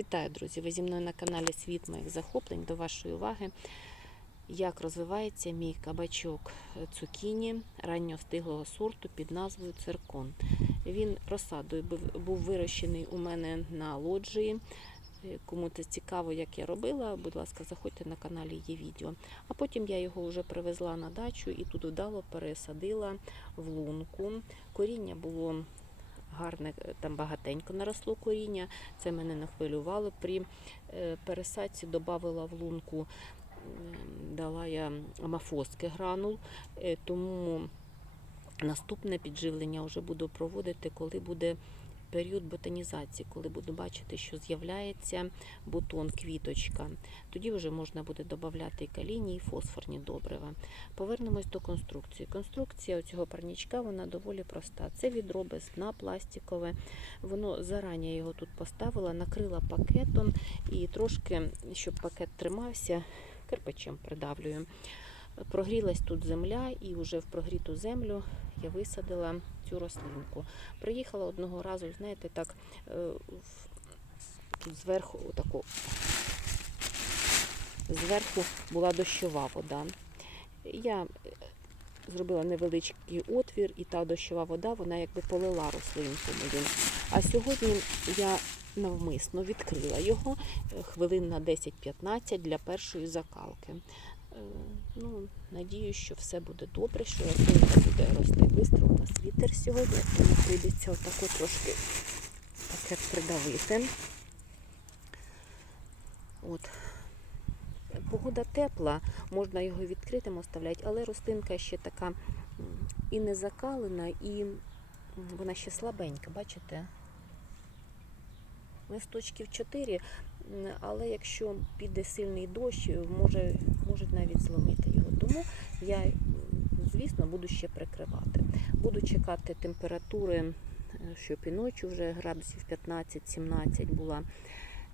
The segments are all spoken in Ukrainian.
Вітаю, друзі! Ви зі мною на каналі Світ моїх захоплень. До вашої уваги, як розвивається мій кабачок цукіні ранньостиглого сорту під назвою циркон. Він розсадою був- вирощений у мене на лоджії. Кому це цікаво, як я робила, будь ласка, заходьте на каналі є відео. А потім я його вже привезла на дачу і тут вдало пересадила в лунку. Коріння було гарне, е, там багатенько наросло коріння. Це мене не хвилювало. При е, пересадці додавала в лунку, дала я амафоски гранул, е, тому наступне підживлення вже буду проводити, коли буде період ботанізації, коли буду бачити, що з'являється бутон, квіточка. Тоді вже можна буде додати і калійні, і фосфорні добрива. Повернемось до конструкції. Конструкція цього парнічка вона доволі проста. Це відро без дна пластикове. Воно зарані його тут поставила, накрила пакетом і трошки, щоб пакет тримався, кирпичем придавлюю. Прогрілась тут земля, і вже в прогріту землю я висадила цю рослинку. Приїхала одного разу, знаєте, так е, тут зверху отако, зверху була дощова вода. Я зробила невеличкий отвір, і та дощова вода вона якби полила рослинку мою. А сьогодні я навмисно відкрила його е, хвилин на 10-15 для першої закалки. Е, Ну, надію, що все буде добре, що рослинка буде рости швидко. У нас вітер сьогодні, тому прийдеться отако трошки пакет придавити. От. Погода тепла, можна його відкритим оставляти, але рослинка ще така і не закалена, і вона ще слабенька, бачите? Листочків 4, м, але якщо піде сильний дощ, може, можуть навіть зломити його. Тому я, звісно, буду ще прикривати. Буду чекати температури, е, щоб і ночі вже градусів 15-17 була.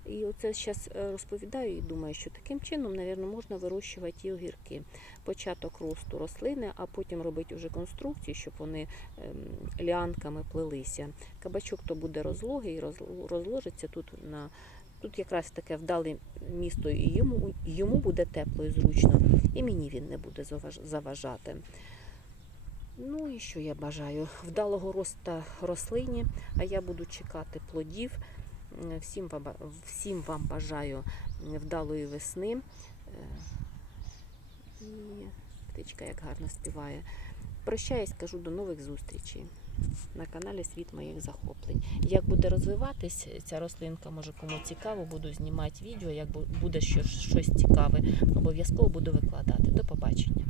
І оце зараз розповідаю і думаю, що таким чином, мабуть, можна вирощувати і огірки. Початок росту рослини, а потім робити вже конструкції, щоб вони ем, ліанками плелися. Кабачок то буде розлогий, розложиться тут на. Тут якраз таке вдале місто, і йому, йому буде тепло і зручно, і мені він не буде заважати. Ну і що я бажаю? Вдалого росту рослині, а я буду чекати плодів. Всім вам, всім вам бажаю вдалої весни. Е, І птичка як гарно співає. Прощаюсь, кажу до нових зустрічей на каналі Світ моїх захоплень. Як буде розвиватись ця рослинка, може кому цікаво, буду знімати відео. Як буде щось, цікаве, обов'язково буду викладати. До побачення.